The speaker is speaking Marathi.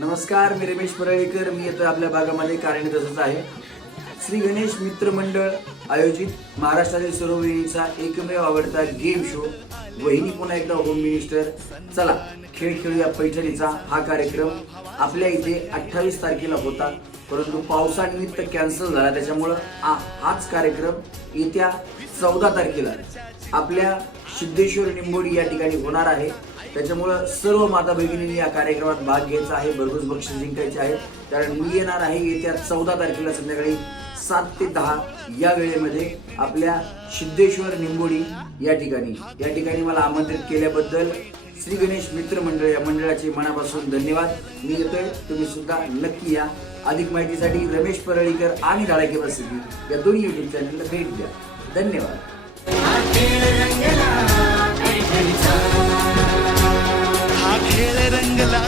नमस्कार, मी रमेश परळीकर. मी येतो आपल्या भागामध्ये कार्यरत तसंच आहे. श्री गणेश मित्र मंडळ आयोजित महाराष्ट्रातील सर्व वहिनींचा एकमेव आवडता गेम शो वहिनी पुन्हा एकदा होम मिनिस्टर. चला खेळ खेळूया पैठणीचा हा कार्यक्रम आपल्या इथे 28 तारखेला होता, परंतु पावसानिमित्त कॅन्सल झाला. त्याच्यामुळं हाच कार्यक्रम येत्या 14 तारखेला आपल्या सिद्धेश्वर निंबोडी या ठिकाणी होणार आहे. त्याच्यामुळं सर्व माता भगिनींनी या कार्यक्रमात भाग घ्यायचा आहे, भरघोस बक्षीस जिंकायचे आहे. कारण मी येणार आहे येत्या 14 तारखेला संध्याकाळी 7 ते 10 या वेळेमध्ये आपल्या सिद्धेश्वर निंबोडी या ठिकाणी मला आमंत्रित केल्याबद्दल श्री गणेश मित्र मंडळ या मंडळाचे मनापासून धन्यवाद. मी येतोय, तुम्ही सुद्धा नक्की या. अधिक माहितीसाठी रमेश परळीकर आणि धाळके बसगी या दोन्ही YouTube चॅनलला भेट द्या. धन्यवाद. हा खेळ रंगला